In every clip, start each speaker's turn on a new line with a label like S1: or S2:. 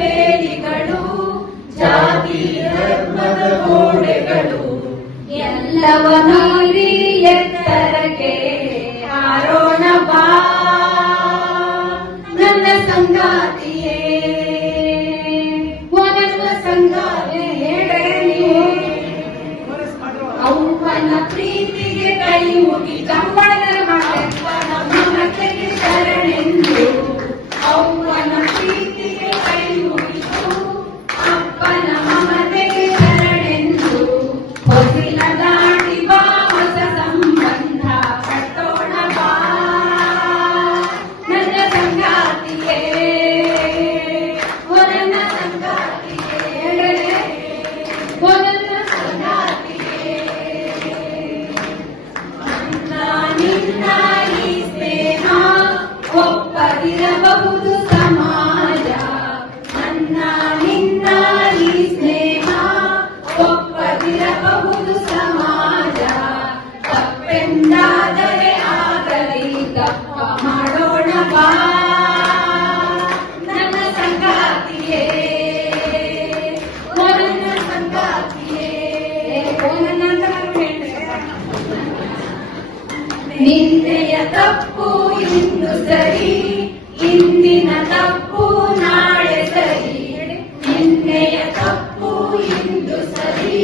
S1: ಬೇಲಿಗಳು ಜಾತಿ ಧರ್ಮದ ಗೋಡೆಗಳು ಎಲ್ಲವ ಎತ್ತರಕ್ಕೆ ನಿನ್ನೆಯ ತಪ್ಪು ಇಂದು ಸರಿ. ಇಂದಿನ ತಪ್ಪು ನಾಳೆ ಸರಿ. ನಿನ್ನೆಯ ತಪ್ಪು ಇಂದು ಸರಿ.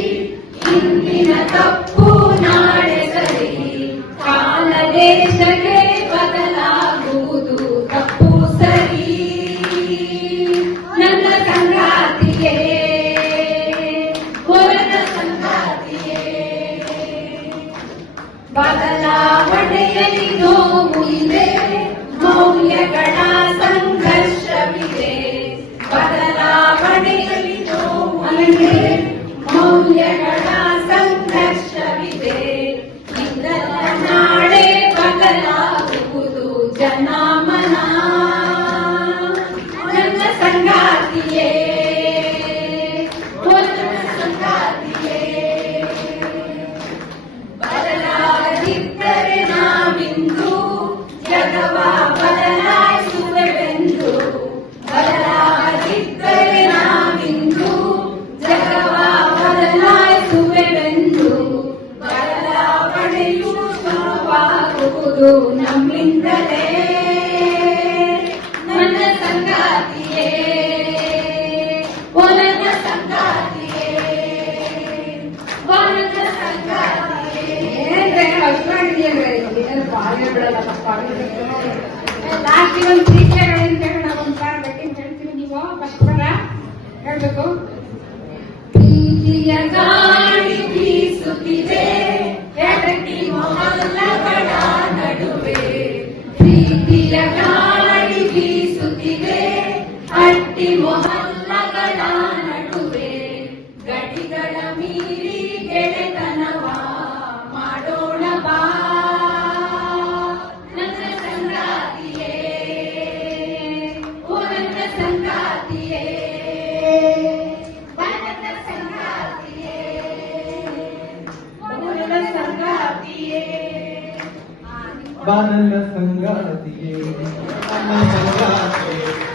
S1: ಇಂದಿನ ತಪ್ಪು ನಾಳೆ ಸರಿ. ಕಾಲ ದೇಶಕ್ಕೆ ಬದಲಾಗುವುದು. ತಪ್ಪು ಸರಿ. ನನ್ನ ಸಂಗಾತಿಯೇ. ನನ್ನ ಸಂಗಾತಿಯೇ. ಬದಲಾವಣೆಯಲ್ಲಿ ನೋವು ಇದೆ. ಮೌಲ್ಯಗಳ ಸಂಘರ್ಷವಿದೆ ಬದಲಾವಣೆಯಲ್ಲಿ ನೋವು ಇದೆ ಮೌಲ್ಯಗಳ ಲಾಸ್ಟ್ ಒಂದು ಪ್ರೀತಿಯ ಅಂತ ಹೇಳಿ ಒಂದು ಸಾರ ಗಟ್ಟಿ ಹೇಳ್ತೀವಿ ನೀವು ಫಸ್ಟ್ ಹೇಳ್ಬೇಕು ಮೀರಿ ಗೆಳೆತನವ ಮಾಡೋಣ ಬಾ ನನ್ನ ಸಂಗಾತಿಯೇ ಓ ನನ್ನ ಸಂಗಾತಿಯೇ ನನ್ನ ಸಂಗಾತಿಯೇ ನನ್ನ ಸಂಗಾತಿಯೇ
S2: ಬಾ ನನ್ನ ಸಂಗಾತಿಯೇ ನನ್ನ ಸಂಗಾತಿಯೇ